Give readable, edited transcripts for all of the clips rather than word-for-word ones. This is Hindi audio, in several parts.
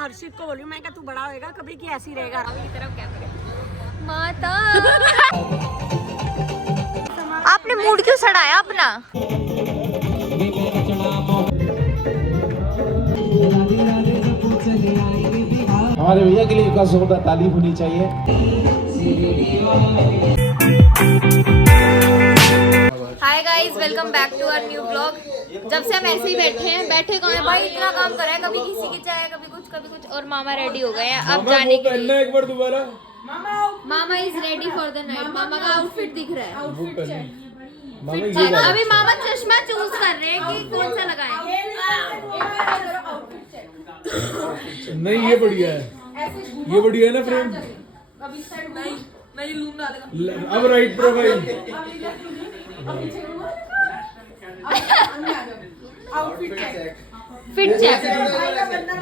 हर्षित को बोली, मैं क्या तू बड़ा होएगा कभी की ऐसी रहेगा की तरफ क्या करे माता। आपने मूड क्यों सड़ाया अपना? हमारे भैया के लिए एक जोरदार तारीफ होनी चाहिए। Hi guys, welcome back to our new blog. जब से हम ऐसे ही बैठे कौन है भाई, इतना काम कर रहा है, कभी किसी की चाय कभी कुछ और मामा रेडी हो गए हैं अब जाने के लिए। एक बार दोबारा mama is ready for the night. Mama का आउटफिट दिख रहा है। अभी मामा चश्मा चूज कर रहे हैं कि कौन सा लगाएं। नहीं, ये बढ़िया है, ये बढ़िया है ना फ्रेम। अब राइट प्रोफाइल। फिट चेक,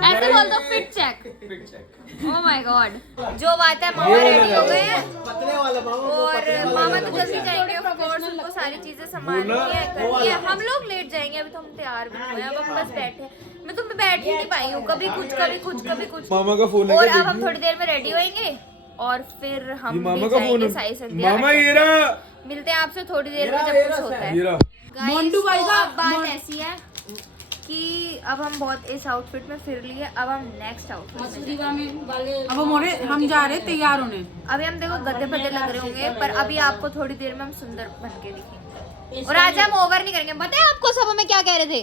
ऐसे बोल दो, fit check. Oh my god, जो बात है मामा रेडी हो गए हैं और मामा तो जल्दी जाएंगे, ऑफ कोर्स उनको सारी चीजें संभालनी है, करनी है। हम लोग लेट जाएंगे, अभी तो हम तैयार भी नहीं हुए, अब हम बस बैठे। मैं तो बैठ ही नहीं पाई हूँ, कभी कुछ। मामा का फोन और अब हम थोड़ी देर में रेडी होएंगे और फिर हम भी जाएंगे साई संध्या। मामा ये रहा, मिलते हैं आपसे थोड़ी देर में जब कुछ होता है। मोंटू भाई का बात ऐसी है कि अब हम बहुत इस आउटफिट में फिर लिए, अब हम नेक्स्ट आउटफिट अब हम जा रहे तैयार होने। अभी हम देखो गद्दे पद्दे लग रहे होंगे, पर अभी आपको थोड़ी देर में हम सुंदर बन के दिखेंगे। और आज हम ओवर नहीं करेंगे। पता है आपको सब हमें क्या कह रहे थे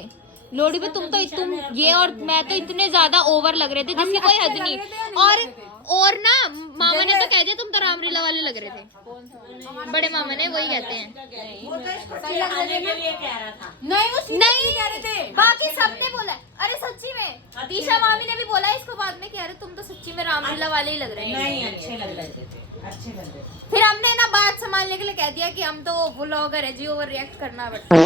लोडी पे, तुम ये और मैं तो इतने ज्यादा ओवर लग रहे थे जिसकी कोई हद नहीं। और ना मामा ने तो कह दिया तुम तो रामलीला वाले लग रहे थे। बड़े मामा ने वही कहते हैं। नहीं, बाकी सबने बोला। अरे सच्ची में दिशा मामी ने भी बोला इसको बाद में कि अरे तुम तो सच्ची में रामलीला वाले ही लग रहे हैं। नहीं, अच्छे लग रहे थे। फिर हमने ना बात संभालने के लिए कह दिया कि हम तो व्लॉगर है जी, ओवर रिएक्ट करना पड़ता है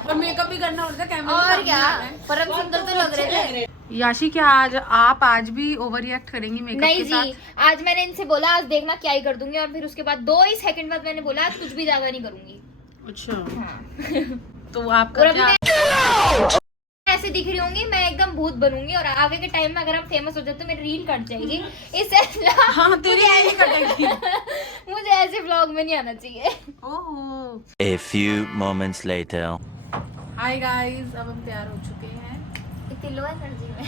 और मेकअप भी करना पड़ता है कैमरा। और क्या, परम सुंदर तो लग रहे थे। याशी, क्या आप आज भी ओवर रिएक्ट करेंगी मेकअप नहीं के साथ? जी, आज मैंने इनसे बोला आज देखना क्या ही कर दूंगी, और फिर उसके बाद 2 ही सेकंड बाद मैंने बोला आज कुछ भी ज्यादा नहीं करूंगी। अच्छा हाँ। तो आपका क्या? ऐसे दिख रही होंगी, मैं एकदम भूत बनूंगी और आगे के टाइम में अगर हम फेमस हो जाते तो मेरी रील कट जाएगी। इससे हाँ, तेरी रील कटेगी। मुझे ऐसे व्लॉग में नहीं आना चाहिए। ओहो। A few moments later. Hi guys, अब हम तैयार हो चुके हैं। इतनी लो एनर्जी में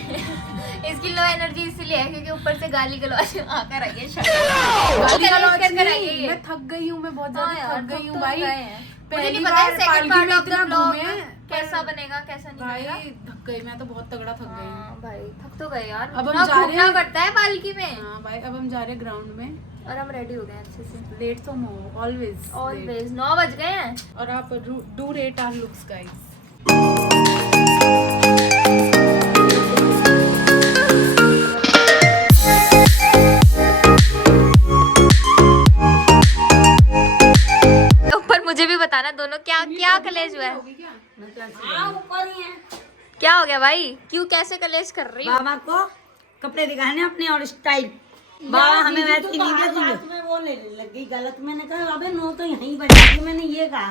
इसकी लो एनर्जी इसलिए है क्योंकि ऊपर से गाली गलौज आकर आई है। गाली गलौज कर आई है। मैं थक गई हूँ, मैं बहुत ज्यादा थक गई हूँ भाई। मुझे नहीं पता है second part of the blog कैसा बनेगा कैसा नहीं बनेगा। भाई थक गई, मैं तो बहुत तगड़ा थक गई हूँ। हाँ भाई, थक तो गए यार। अब हम जा रहे हैं, पड़ता है पालकी में। हाँ भाई, अब हम जा रहे हैं ग्राउंड में और हम रेडी हो गए अच्छे से। लेट तो हो ऑलवेज 9 बज गए हैं। और आप do rate our looks guys. मुझे भी बताना दोनों क्या कलेश हुआ है। क्या हो गया भाई, क्यों कैसे कलेश कर रही हो? बाबा को कपड़े दिखाने अपने और स्टाइल। बाबा हमें वैसे नहीं देती। में वो लग गई गलत। मैंने कहा अबे नो तो यहीं बजा, मैंने ये कहा।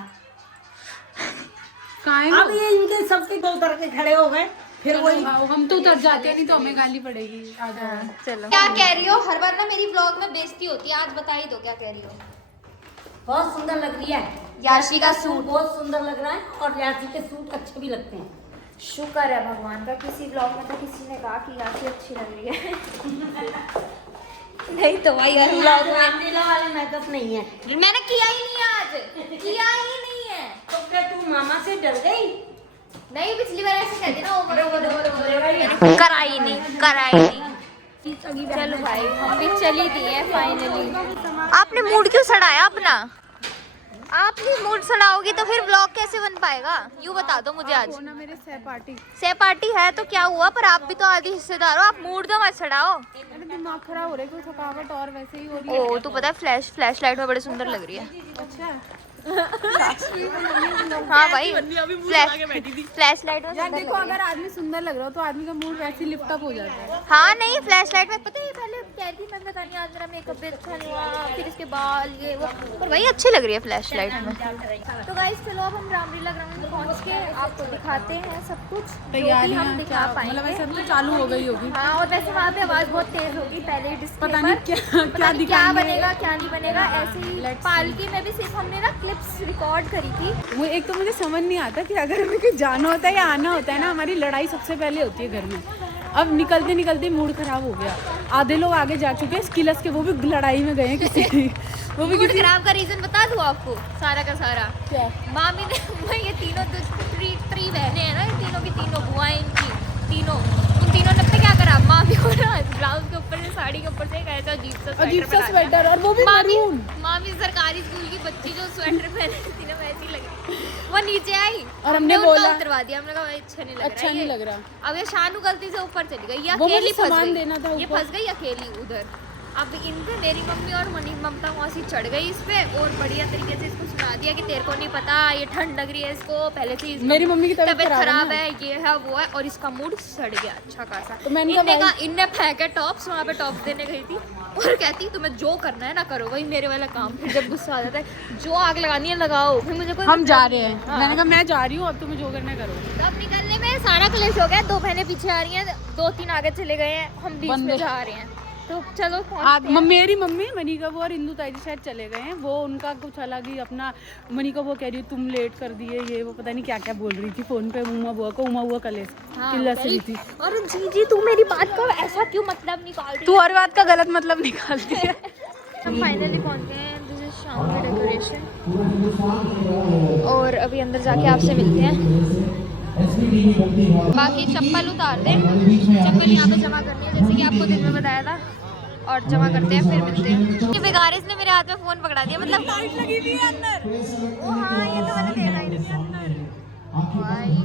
अब ये इनके सबके दो उतर के खड़े हो गए, फिर वही हम तो उतर जाते हैं, नहीं तो हमें गाली पड़ेगी। चलो, क्या कह रही हो? हर बार ना मेरी व्लॉग में बेइज्जती होती है, आज बता ही दो क्या कह रही हो। बहुत सुंदर लग रही है याशी का सूट, बहुत सुंदर लग रहा है और याशी के सूट अच्छे भी लगते हैं। शुक्र है भगवान का, किसी ब्लॉग में तो किसी ने कहा कि याशी अच्छी लग रही है। नहीं तो भाई हर ब्लॉग में रामलीला वाला मेकअप नहीं है। मैंने किया ही नहीं है, आज किया ही नहीं है। तो क्या तू मामा से डर गई? नहीं, पिछली बार ऐसे कहते ना ओवर कराई नहीं। चलो भाई, हम भी चली दी है फाइनली। आपने मूड क्यों सड़ाया अपना? आप ही मूड सड़ाओगी तो फिर ब्लॉग कैसे बन पाएगा? यूँ बता दो मुझे। आज ना मेरे सहपाठी है तो क्या हुआ, पर आप भी तो आधी हिस्सेदार हो। आप मूड तो मत सड़ाओ। दिमाग खराब हो रहा है, कोई थकावट और वैसे ही हो रही है। ओ, तू पता है फ्लैश लाइट में बड़े सुंदर लग रही है। अच्छा हाँ भाई, फ्लैश लाइट में यार देखो, अगर आदमी सुंदर लग रहा हो तो आदमी का मूड वैसे ही लिफ्ट अप हो जाता है। हाँ नहीं, फ्लैश लाइट में पता है पहले कह रही थी मैं बतानी आज मेरा मेकअप भी अच्छा नहीं हुआ, फिर इसके बाल ये वो, पर भाई अच्छी लग रही है फ्लैश लाइट में। तो गाइस चलो अब हम रामलीला ग्राउंड में पहुँच के आपको दिखाते हैं सब कुछ। कुछ जो कि तैयारियां हम दिखा मतलब पाएंगे। ऐसा तो चालू हो गई होगी। हाँ, और वैसे वहाँ पे आवाज़ बहुत तेज होगी, पहले ही पता नहीं डिस्क्लेमर। क्या क्या दिखाएंगे। बनेगा क्या नहीं बनेगा, ऐसे ही पालकी में भी सिर्फ हमने ना क्लिप्स रिकॉर्ड करी थी। वो एक तो मुझे समझ नहीं आता कि अगर हमें कहीं जाना होता है या आना होता है ना, हमारी लड़ाई सबसे पहले होती है घर में। अब निकलते निकलते मूड खराब हो गया, आधे लोग आगे जा चुके हैं स्किलस के, वो भी लड़ाई में गए हैं किसी वो भी मूड किसी खराब का रीजन बता दूँ आपको, सारा का सारा। क्या मामी ने ये तीनों थ्री बहनें हैं ना, ये तीनों की तीनों बुआएं इनकी तीनों, उन तीनों ने पता क्या करा, मामी को ना ब्लाउज के ऊपर से, साड़ी के ऊपर से एक ऐसा अजीब सा स्वेटर, और वो भी मरून। मामी सरकारी स्कूल की बच्ची जो स्वेटर पहने थी ना, वैसी लग रही। वो नीचे आई और हमने उनका बोला उतरवा दिया, हमने कहा भाई अच्छा नहीं लग रहा, अच्छा नहीं लग रहा। अब ये शानू गलती से ऊपर चली गई, ये वो मुझे अकेली फंस सामान गई, देना था ये ऊपर। फंस गई अकेली उधर। अब इनसे मेरी मम्मी और ममता मौसी चढ़ गई इस पे और बढ़िया तरीके से इसको सुना दिया कि तेरे को नहीं पता, ये ठंड लग रही है इसको, पहले से इसको मेरी मम्मी की तबीयत खराब है, ये है वो है, और इसका मूड सड़ गया अच्छा खासा। तो मैंने इनने कहा कहा, इनने फेंके टॉप्स, वहाँ पे टॉप्स देने गई थी और कहती तुम्हें जो करना है ना करो, वही मेरे वाला काम। फिर जब गुस्सा आ जाता है, जो आग लगानी है लगाओ, फिर मुझे कोई हम जा रहे हैं, हाँ। मैंने कहा मैं जा रही हूँ, अब तुम्हें जो करना है करो। तो अब निकलने में सारा क्लेश हो गया, 2 बहनें पीछे आ रही हैं, 2-3 आगे चले गए हैं, हम बीच में जा रहे हैं। तो चलो पहुंचते हैं। मेरी मम्मी मनिका वो और इंदू ताई जी शायद चले गए हैं, वो उनका कुछ अलग ही अपना। मनिका वो कह रही तुम लेट कर दिए, ये वो पता नहीं क्या क्या बोल रही थी फोन पे उमा बुआ कलेस किल्लस रही थी। और जी तू मेरी बात का ऐसा क्यों मतलब निकाल रही है? तू हर बात का गलत मतलब निकालती है। हम फाइनली पहुंच गए हैं, दिस इज शाम की डेकोरेशन, और अभी अंदर जाके आपसे मिलते हैं। बाकी चप्पल उतार दें, चप्पल यहाँ पे जमा करनी है जैसे कि आपको दिन में बताया था, और जमा करते हैं फिर मिलते हैं। ये बेगारिस ने मेरे हाथ में फोन पकड़ा दिया, मतलब लाइट लगी हुई है अंदर। ओ हाँ, ये तो मैंने देखा ही नहीं अंदर।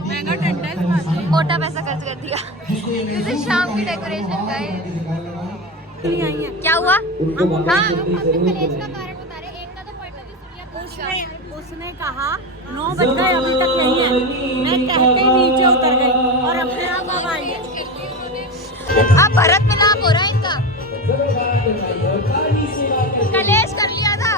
महंगा टंडा है इस बात में। मोटा पैसा खर्च कर दिया। दिस इज शाम की डेकोरेशन गाइस। क्या हुआ? हाँ, हम अपने कलेश का कारण बता रहे हैं, एक का तो पॉइंट ऑफ व्यू सुनिए। उसने कहा 9 बज गए अभी तक नहीं है, मैं कहते ही नीचे उतर गई और अपने आप अब आई है। अब भरत मिलाप हो रहा है इनका, कलेश कर लिया था।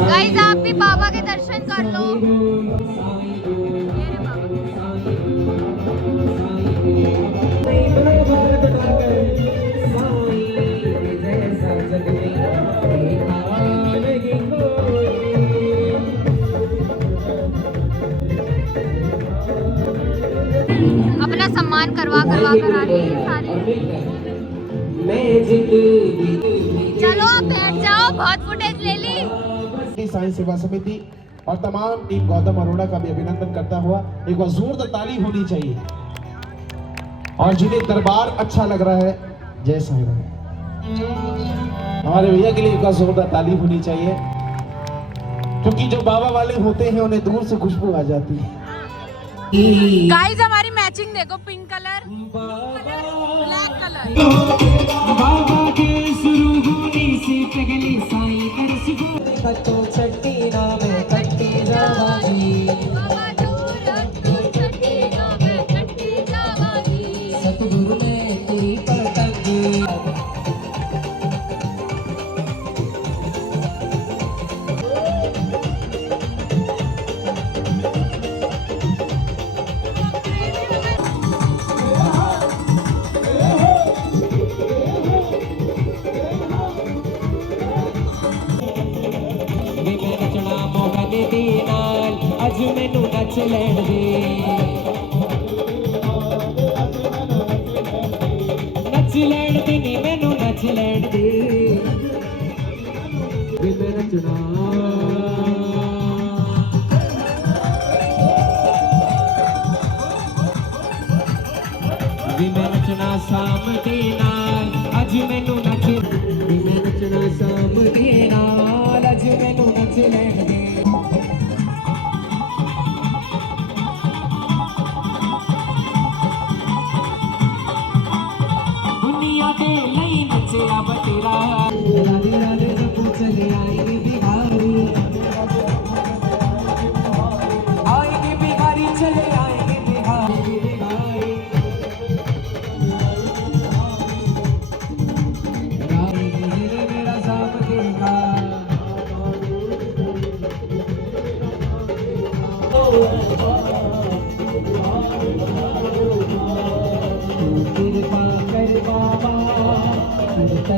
गाइस आप भी बाबा के दर्शन कर लो। अपना सम्मान करवा कर आ रही है सारी। चलो आप बैठ जाओ, बहुत फुटेज ले ली। साईं सेवा समिति और तमाम टीम गौतम अरोड़ा का भी अभिनंदन करता हुआ एक बार जोरदार ताली होनी चाहिए, और जिन्हें दरबार अच्छा लग रहा है जय साईं राम, हमारे भैया के लिए एक बार जोरदार ताली होनी चाहिए, क्योंकि जो बाबा वाले होते हैं उन्हें दूर से खुशबू आ जाती है। गाइस हमारी मैचिंग देखो, पिंक कलर ब्लैक कलर। बाबा के शुरू होने से पहले साईं तरस कतो छट्टी नाम कट्टी जावा जी, बाबा दूर छठी नाम छठी जावा जी। सतगुरु ने तेरी पलक अज मैनू नच लैण दे, नच लैण दे नी मैनू नच लैण दे, वे मैं नचना वे मैं नचना शाम दे नाल, अज मैनू नच वे मैं नचना शाम दे नाल, अज मैनू नच लैण दे। दुनिया दे लई नचिया बतेरा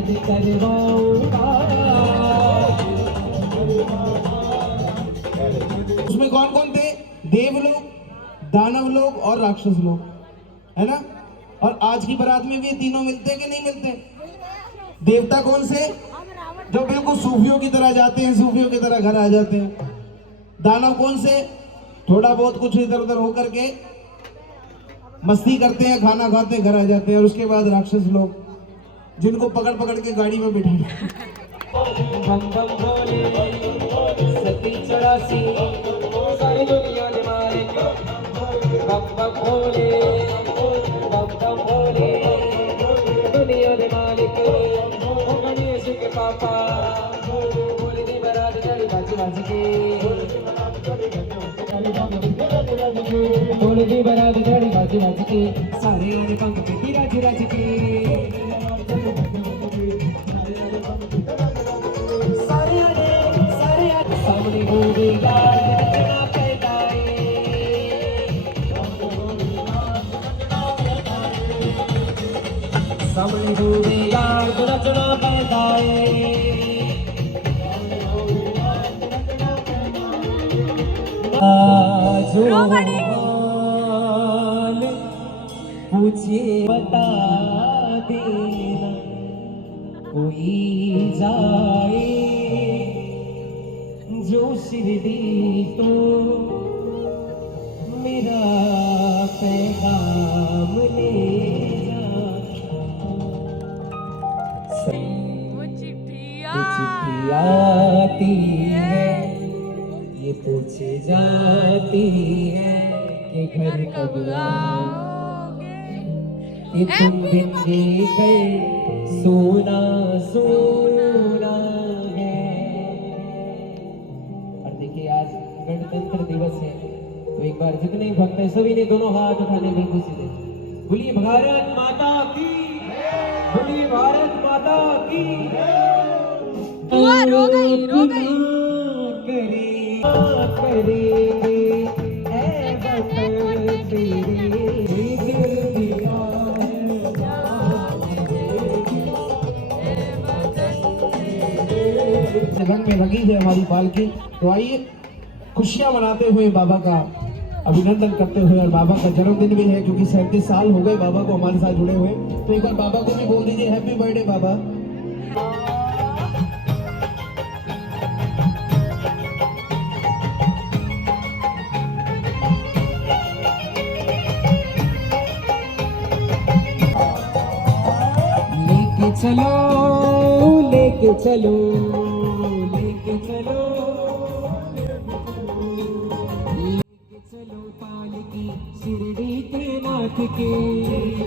याद करवाऊंगा। उसमें कौन कौन थे? देव लोग, दानव लोग और राक्षस लोग, है ना? और आज की बारात में भी ये तीनों मिलते कि नहीं मिलते? देवता कौन से? जो बिल्कुल सूफियों की तरह जाते हैं, सूफियों की तरह घर आ जाते हैं। दानव कौन से? थोड़ा बहुत कुछ इधर उधर होकर के मस्ती करते हैं, खाना खाते हैं, घर आ जाते हैं। और उसके बाद राक्षस लोग, जिनको पकड़ पकड़ के गाड़ी में बिठाते। बम बम भोले सती 84 सारी दुनिया ने मारे। बम बम भोले दुनिया ने मालिक ओ गणेश के पापा भोले दी बारात चली बाज बाज के। भोले दी बारात चली बाज बाज के सारे आने पंख पे राज राज के। सामने होगी यार नचना पैदा सामने होगी यार नचना पैदा पूछे बता देना कोई जाए जो शिरडी तो मेरा पैगाम ले जा। वो चिट्ठियाँ चिट्ठी आती है ये पूछे जाती है कि घर कब आओगे कि तुम बिन देखे सोना सोना है। और देखिए आज गणतंत्र दिवस है तो एक बार जितने भक्त हैं सभी ने दोनों हाथ उठाने बिल्कुल सीधे बोलिए भारत माता की, बोलिए भारत माता की। रो गई करेंगे ऐ वतन तेरे दिल दिया रंग में रंगी है हमारी पालकी। तो आइए खुशियां मनाते हुए बाबा का अभिनंदन करते हुए, और बाबा का जन्मदिन भी है क्योंकि 37 साल हो गए बाबा को हमारे साथ जुड़े हुए। तो एक बार बाबा को भी बोल दीजिए हैप्पी बर्थडे बाबा। लेके चलो लेके चलो लेके चलो लेके चलो पालकी शिरडी के नाथ के।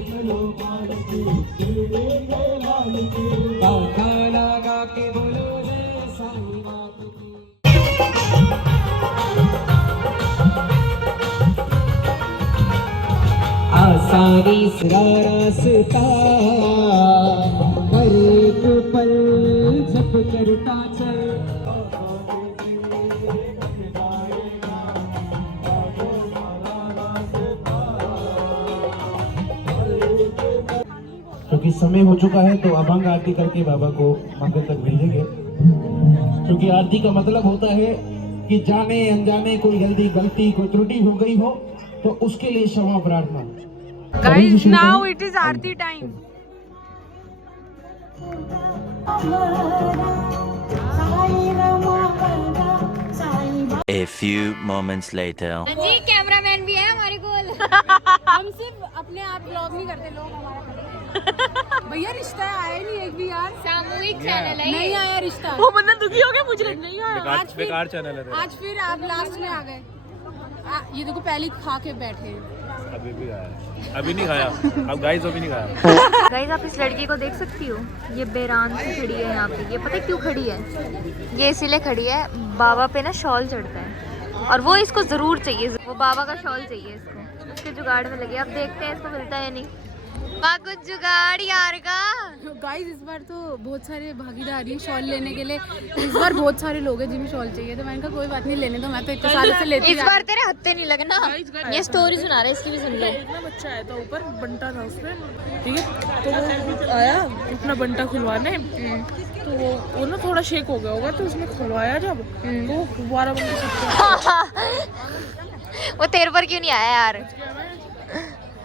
चलो पालकी शिरडी के नाथ के काका लगा के बोलो जय साईं नाथ की। आसानी से रास्ता हर एक पल जप करता चल। क्योंकि समय हो चुका है तो अभंग आरती करके बाबा को मंदिर तक भेजेंगे। क्योंकि आरती का मतलब होता है कि जाने अनजाने कोई गलती कोई त्रुटि हो गई हो तो उसके लिए क्षमा प्रार्थना। Guys, now it is aarti time. A few moments later. जी कैमरामैन भी है हमारे गोल। हम सिर्फ अपने आप ब्लॉग नहीं करते, लोग हमारा करते। भैया रिश्ता आया नहीं एक भी यार। सामूहिक चैनल है नहीं ये। आया रिश्ता। वो बंदा दुखी हो गया, मुझे नहीं आया। बेकार चैनल है। आज फिर आप लास्ट में आ गए। ये देखो पहले खा के बैठे। अभी भी आया, अभी नहीं खाया। अब गाइस अभी नहीं खाया। गाइस आप इस लड़की को देख सकती हो, ये बेरान से खड़ी है यहाँ पे। ये पता है क्यों खड़ी है? ये इसीलिए खड़ी है, बाबा पे ना शॉल चढ़ता है और वो इसको जरूर चाहिए। वो बाबा का शॉल चाहिए इसको, उसके जुगाड़ में लगे। अब देखते हैं इसको मिलता है या नहीं। कुछ जुगाड़ यार का। गाइस इस बार तो बहुत सारे भागीदारी हैं शॉल लेने के लिए। इस बार बहुत सारे लोग हैं जिन्हें शॉल चाहिए, तो मैंने कहा कोई बात नहीं, लेने दो, मैं तो इतने साल से लेती इस बार तेरे हत्थे नहीं लगना। ये स्टोरी सुना रहे, इसकी भी सुन लो। इतना बच्चा आया था ऊपर, बंटा था उसमें, ठीक है, तो वो आया अपना बंटा खुलवाने, तो वो ना थोड़ा शेक हो गया होगा, तो उसने खुलवाया जब, तो वो गुब्बारा बन के सबको वो तेरे पर क्यों नहीं आया यार?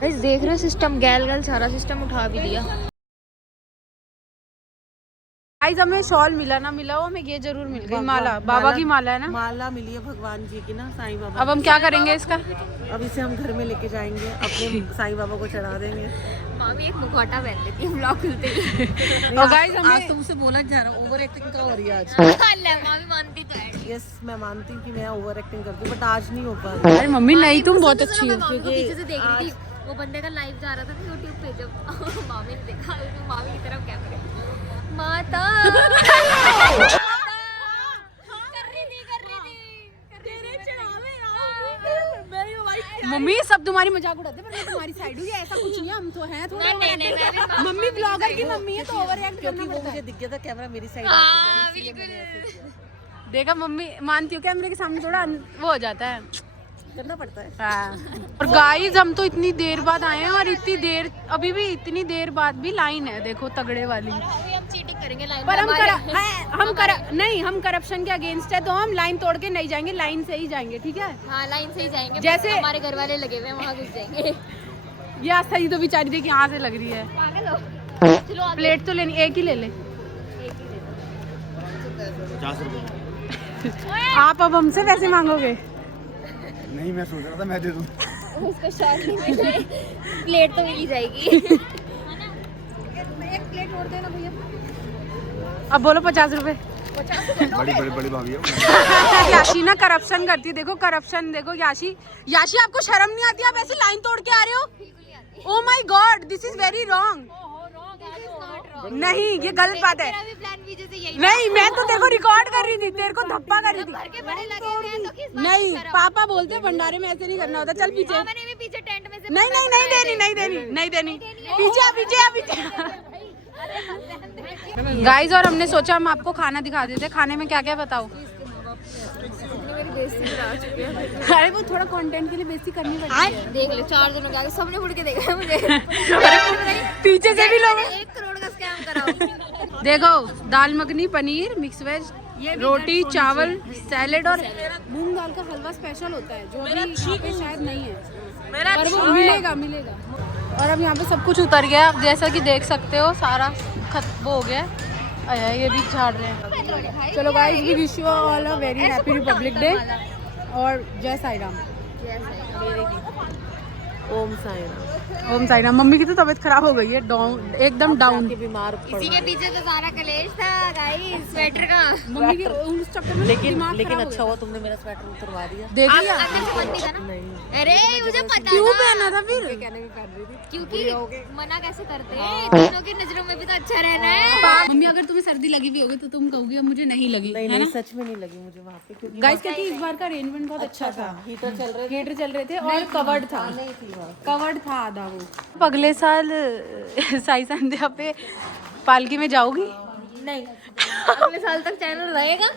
देख रहे हो सिस्टम, गैल गैल सारा सिस्टम उठा भी दिया। गाइस हमें शॉल मिला ना मिला, वो हमें ये जरूर मिल गई, माला, बाबा की माला है ना, माला मिली है भगवान जी की ना, साईं बाबा। अब हम क्या करेंगे इसका? अब इसे हम घर में लेके जाएंगे, अपने साईं बाबा को चढ़ा देंगे। मामी एक मुखौटा पहन लेती है ब्लॉग खुलते ही। और गाइस हमें आज तुमसे बोला जा रहा हूँ, ओवर एक्टिंग का हो रही है आज। मामी मानती तो है। यस, मैं मानती हूँ कि मैं ओवर एक्टिंग करती हूँ, बट आज नहीं हो पा रही। अरे मम्मी नहीं, तुम बहुत अच्छी हो। मामी को पीछे से देख रही थी, वो बंदे का लाइव जा रहा था ना यूट्यूब पे, जब मामी ने देखा, मामी की तरफ क्या करे, माता कर रही थी तेरे चढ़ावे मम्मी सब तुम्हारी मजाक उड़ाते, पर मैं तुम्हारी साइड हूँ, ये ऐसा कुछ नहीं है, हम तो हैं थोड़ा। मम्मी ब्लॉगर की मम्मी है, तो ओवर एक्ट करना पड़ता है। मुझे दिख गया था कैमरा मेरी साइड। देखा मम्मी, मानती हो कैमरे के सामने थोड़ा वो हो जाता है, करना पड़ता है। हाँ। और गाइस हम तो इतनी देर बाद आए हैं, और इतनी देर, अभी भी इतनी देर बाद भी लाइन है, देखो तगड़े वाली। अभी हम चीटिंग करेंगे लाइन पर हम करप्शन के अगेंस्ट है, तो हम लाइन तोड़ के नहीं जाएंगे, लाइन से ही जाएंगे, ठीक है? हाँ लाइन से ही जाएंगे, जैसे- हमारे घर वाले लगे हुए हैं वहाँ घुस जाएंगे। ये सही तो बेचारी देखिए यहाँ से लग रही है। पागल हो? चलो आगे। प्लेट तो लेनी, एक ही ले ले। आप अब हमसे पैसे मांगोगे? नहीं, मैं सोच रहा था मैं दे दूं। उसको शॉर्ट नहीं मिले, प्लेट तो मिल जाएगी। एक प्लेट और देना भैया। अब बोलो 50 रुपए। बड़ी भाभी है। याशी ना करप्शन करती है, देखो करप्शन, देखो याशी आपको शर्म नहीं आती? आप ऐसे लाइन तोड़ के आ रहे हो? Oh my God, this is very wrong. नहीं, ये गलत बात है। नहीं, मैं तो तेरे को रिकॉर्ड कर रही थी, तेरे को धप्पा कर रही थी। नहीं, पापा बोलते भंडारे में ऐसे नहीं करना होता। चल पीछे। मैंने भी पीछे टेंट में से नहीं देनी। पीछे। गाइस और हमने सोचा हम आपको खाना दिखा देते। खाने में क्या क्या बताओ? अरे वो थोड़ा कंटेंट के लिए बेइज्जती करनी पड़ती है। देख ले, 4 जनों के आगे सबने मुड़ के देखा है मुझे। पीछे से भी लोग। 1 करोड़ का स्कैम कराओ। देखो, दाल मखनी, पनीर, मिक्स वेज, रोटी, चावल, सैलेड और मूंग दाल का हलवा स्पेशल होता है, जो अभी यहाँ पे शायद नहीं है, पर वो मिलेगा। और अब यहाँ पे सब कुछ उतर गया, अब जैसा कि देख सकते हो सारा वो हो गया। ये भी झाड़ रहे हैं। चलो guys, we wish you all a very happy Republic Day और जय साई राम। ओम साईं राम। ओम साई राम। मम्मी की तो तबीयत खराब हो गई है, डाउन, एकदम डाउन। बीमार इसी के पीछे तो सारा कलेश था गाइस, स्वेटर का। मम्मी के उस चक्कर में लेकिन खराब अच्छा हुआ तुमने मेरा स्वेटर उतरवा दिया। देख लिया? अंदर से बंद नहीं था ना? अरे मुझे पता क्यों था, पहना था फिर? क्योंकि मना कैसे करते हैं, तीनों की नजरों में भी तो अच्छा रहना है। मम्मी अगर तुम्हें सर्दी लगी हुई होगी तो तुम कहोगी अब मुझे नहीं लगी, है ना? सच में नहीं लगी मुझे वहाँ पे, क्योंकि गाइस कहती इस बार का अरेंजमेंट बहुत अच्छा था। हीटर चल रहे थे और कवर्ड था आधा वो। अगले साल साई संध्या पे पालकी में जाओगी? नहीं, अगले साल तक चैनल रहेगा,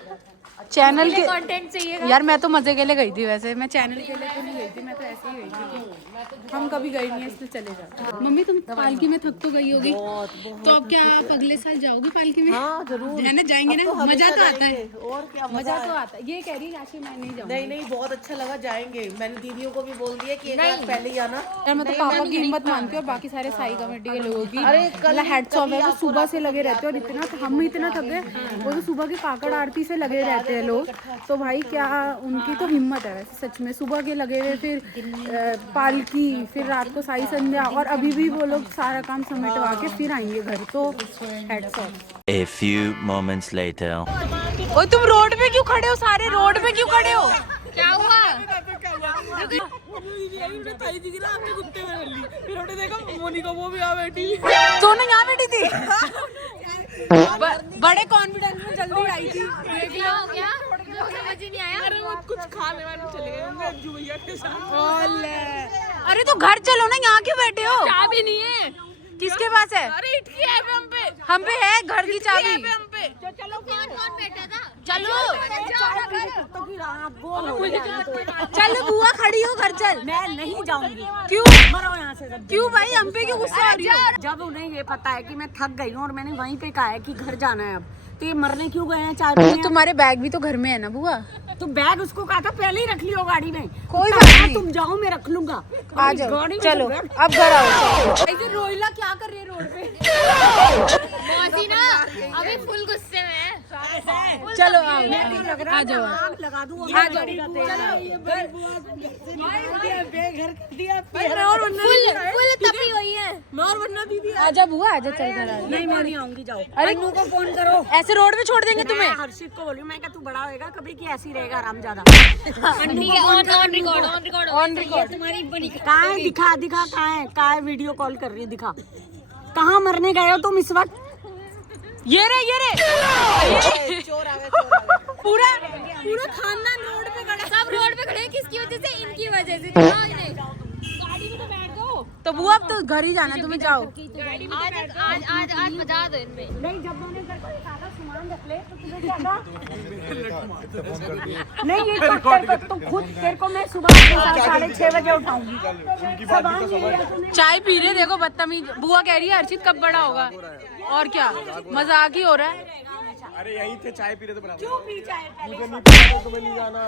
चैनल के कंटेंट चाहिए। यार मैं तो मजे के लिए गई थी, वैसे मैं चैनल के लिए तो नहीं गई थी, मैं तो ऐसे ही गई थी। हम कभी गए नहीं है इसलिए चले जाते। मम्मी तुम पालकी में थक तो गई होगी, तो अब क्या आप अगले साल जाओगे पालकी में? हाँ जरूर, है ना, जाएंगे ना, मजा तो आता है। और क्या मजा तो आता है। ये कह रही है याशी मैं नहीं जाऊंगी। नहीं बहुत अच्छा लगा, जाएंगे। मैंने दीदियों को भी बोल दिया कि एक रात पहले ही आना। यार मैं तो पापा की हिम्मत मानती हूँ, बाकी सारे साई कमेटी के लोगों की। अरे कल हेड्स ऑफ है, वो सुबह से लगे रहते हैं, और हम इतना थक गए, वो तो सुबह की काकड़ आरती से लगे रहते हैं लोग। तो भाई क्या उनकी तो हिम्मत है वैसे सच में, सुबह के लगे हुए, फिर पालकी, फिर रात को साई संध्या, और अभी भी वो लोग सारा काम समेटवा के फिर आएंगे घर। तो heads of. A few moments later. ओए तुम रोड पे क्यों खड़े हो? सारे रोड पे क्यों खड़े हो? क्या हुआ? सोनू यहाँ बैठी थी। बड़े कॉन्फिडेंस में जल्दी आई थी। क्या हो गया? समझ ही नहीं आया। कुछ खाने वाले चले गए होंगे अंजू भैया के साथ। अरे तो घर चलो ना, यहाँ क्यों बैठे हो? चाबी नहीं है। किसके पास है? अरे इटकी है हम पे है घर की चाबी। हम पे चलो कौन बैठा था? चलो चलो चल बुआ खड़ी हो घर चल। मैं नहीं जाऊंगी। क्यों? मरो यहाँ से सब। क्यों भाई हम पे क्यों गुस्सा आ रही हो? जब उन्हें ये पता है कि मैं थक गई हूँ और मैंने वहीं पे कहा है कि घर जाना है अब, तो ये मरने क्यों गए हैं चाय पीने? तुम्हारे बैग भी तो घर में है ना बुआ। तो बैग उसको कहा था पहले ही रख लियो गाड़ी में। कोई तो बात कहा, नहीं। तुम जाओ मैं रख लूंगा। आ गाड़ी जाओ में चलो तो बैग- अब घर आओ। ऐसे रोइला क्या कर रही है रोड पे? मौसी ना अभी फुल गुस्से में है। चलो आओ लग रहा आ है जाओ। आग लगा दूं। आ जाओ फुल तपी हुई है। आजा बुआ आजा चल घर आ। नहीं मैं नहीं आऊंगी, जाओ। अरे अन्नू को फोन करो। ऐसे रोड पे छोड़ देंगे मैं तुम्हें। हर्षित को बोली मैं क्या तू बड़ा होएगा कभी की ऐसी रहेगा आराम ज्यादा। ठीक है ऑन रिकॉर्ड ऑन रिकॉर्ड। तुम्हारी बड़ी कहाँ है? दिखा कहाँ है वीडियो कॉल कर रही है, दिखा कहाँ मरने गए हो तुम इस वक्त? ये रे पूरा खानदान रोड पे खड़ा। सब रोड पे खड़े हैं, किसकी वजह से? इनकी वजह से। दिखाओ इन्हें। तो बुआ अब तो घर ही जाना तुम्हें जाओ। आज बजा दो इनमें। नहीं जब मैंने घर पर सारा सामान रख ले तो तुम्हें क्या था? नहीं ये तो तेरे को तुम खुद तेरे को मैं सुबह 6:30 बजे उठाऊंगी। सामान ले लिया तूने। चाय पी रहे देखो बदतमीज। बुआ कह रही है हर्षित कब बड़ा होगा। और क्या मजाक ही हो रहा है। अरे यहीं थे चाय पी रहे थे बराबर। क्यों पी जाए पहले? मुझे नहीं पता तुम्हें नहीं जाना।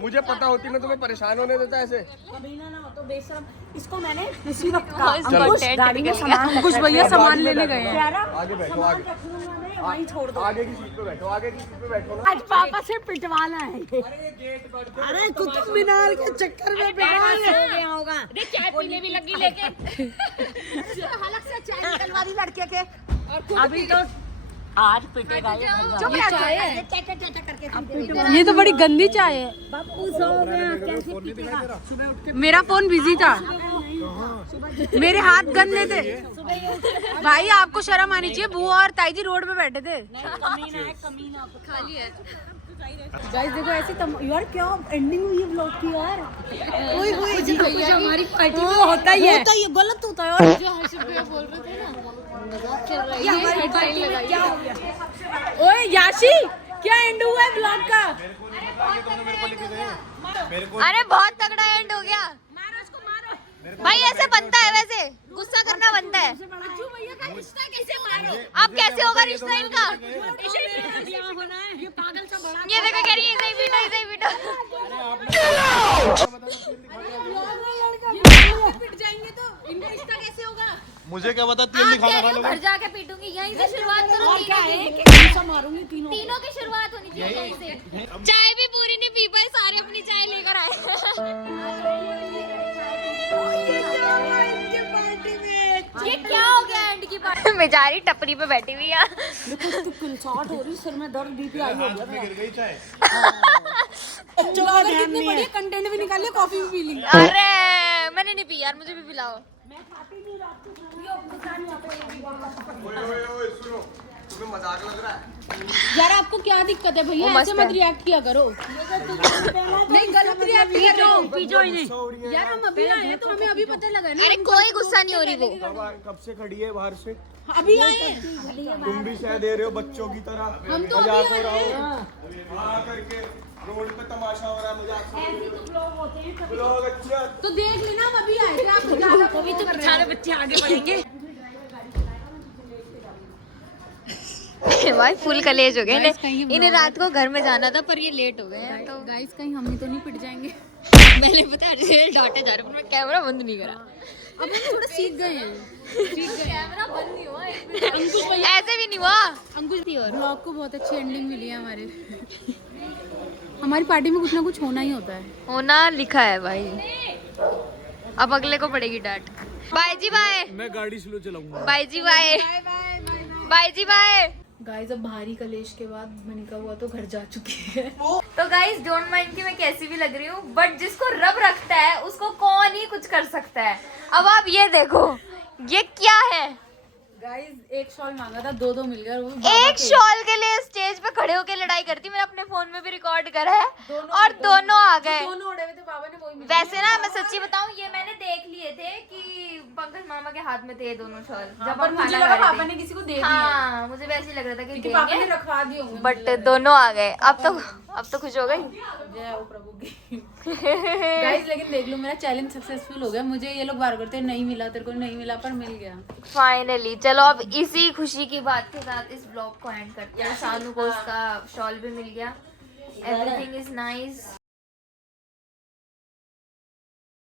मुझे पता होती मैं तुम्हें परेशान होने देता ऐसे। अभी ना हो तो बेशरम। इसको मैंने इसी वक्त कहा चलो। अंकुश गाड़ी में सामान कुछ भैया सामान लेने गए हैं। कह रहा आगे बैठो, सामान आगे। रखूंगा मैं, वहीं छोड़ दो। आगे की सीट पे बैठो, आगे की सीट पे बैठो ना। आज पापा से पिटवाना है ये। अरे कुतुब मीनार के चक्कर में पिटवा गया होगा। चाय पीने भी लगी लेके। अलग से चाय निकलवा दी लड़के के। अभी तो आज पिटेगा ये। ये चाय है। चाचा करके पीटेगा। ये तो बड़ी गंदी चाय है। बापू सो गया कैसे पीटेगा? मेरा फोन बिजी था। मेरे हाथ गंदे थे। भाई आपको शर्म आनी चाहिए। बुआ और ताई जी रोड पे बैठे थे। कमीना खाली है। गाइस देखो ऐसी यार क्या एंडिंग हुई है व्लॉग की यार। ओए होए जी भैया हमारी पार्टी में होता ही है। गलत होता है। और जो हर्षित भैया बोल रहे थे ना मजाक चल रही ये है। हमारी पार्टी में क्या हो गया? ओए याशी क्या एंड हुआ है व्लॉग का? अरे बहुत तगड़ा एंड हो गया। भाई ऐसे बनता है, वैसे गुस्सा करना बनता है। अब कैसे होगा रिश्ता इनका? ये पागल सा बड़ा ये देखो कह रही है इसे ही पीटो। पिट जाएंगे तो इनका रिश्ता कैसे होगा? मुझे क्या पता तेल आप कह रही हो घर जाके पीटूंगी, यहीं से शुरुआत करो। मारूंगी तीनों। तीनों की शुरुआत होनी चाहिए यहीं से। चाय भी पूरी नहीं पी पाए, सारे अपनी चाय लेकर आए। ये क्या हो गया एंड की पार्टी? बेचारी टपरी पे बैठी हुई है। शॉर्ट हो रही, सिर में दर्द बीपी आई हो गया। गिर गई चाय। बच्चों का ध्यान नहीं है। कंटेंट भी निकाल लिया, कॉफी भी पी ली। अरे मैंने नहीं पी यार, मुझे भी पिलाओ। ओए सुनो, तुम्हें मजाक लग रहा है? यार आपको क्या दिक्कत है भैया? ऐसे मत रिएक्ट किया करो। नहीं गलत रिएक्ट किया करो। पीछो ही नहीं। यार हम अभी आए हैं तो हमें अभी पता लगा ना। अरे कोई गुस्सा नहीं हो रही वो। कब से खड़ी है बाहर से? अभी आए हैं। तुम भी शायद दे रहे हो बच्चों की तरह। हम तो मजाक अभी हो रहा आए हो। वहाँ करके रोड पे तमाशा हो रहा है, मजाक ब्लॉग अच्छा। तो देख लेना हम अभी आए थे। आप ज्यादा कभी तो सारे बच्चे आगे बढ़ेंगे। भाई फुल कलेज हो गए Guys, कहीं इन्हें। इन्हें रात को घर में जाना था पर ये लेट हो गए हैं तो गाइस कहीं हम ही तो नहीं पिट जाएंगे। मैंने पता है डांटे जा रहे पर मैं कैमरा बंद नहीं करा। अब हम थोड़ा सीख गए हैं। कैमरा बंद नहीं हुआ। ऐसे भी नहीं हुआ। अंकुश ब्लॉग को बहुत अच्छी एंडिंग मिली है हमारे। हमारी पार्टी में कुछ ना कुछ होना ही होता है। होना लिखा है भाई। अब अगले को पड़ेगी डांट। बाय जी बाय। मैं गाड़ी स्लो चलाऊंगा। बाय जी बाय। बाय जी बाय। गाइस अब भारी कलेश के बाद मनिका हुआ तो घर जा चुकी है। तो गाइस डोंट माइंड कि मैं कैसी भी लग रही हूँ, बट जिसको रब रखता है उसको कौन ही कुछ कर सकता है। अब आप ये देखो ये क्या है? गाइस एक शॉल मांगा था, दो मिल गया, और वो भी बाबा एक के। शॉल के लिए स्टेज पे खड़े होके लड़ाई करती, मैंने अपने फोन में भी रिकॉर्ड करा है, और दोनों आ गए। दोनों उड़े हुए थे, बाबा ने वही मिल वैसे ना मैं सच्ची बताऊं, ये मैंने देख लिए थे कि पंकज मामा के हाथ में थे दोनों शॉल, जब पर हम मुझे खाना लगा खा रहे पापा थे। ने किसी को दे दिए, हाँ मुझे वैसे ही लग रहा था कि क्योंकि पापा ने देंगे, रखवा दिए होंगे। बट दोनों आ गए। अब तो खुश हो गई। जय हो प्रभु की। गाइस लेकिन देख लो मेरा चैलेंज सक्सेसफुल हो गया। मुझे ये लोग बार करते हैं नहीं मिला तेरे को, नहीं मिला, पर मिल गया फाइनली। चलो अब इसी खुशी की बात के साथ इस ब्लॉग को एंड करते हैं। शानू को उसका शॉल भी मिल गया, एवरीथिंग इज नाइस।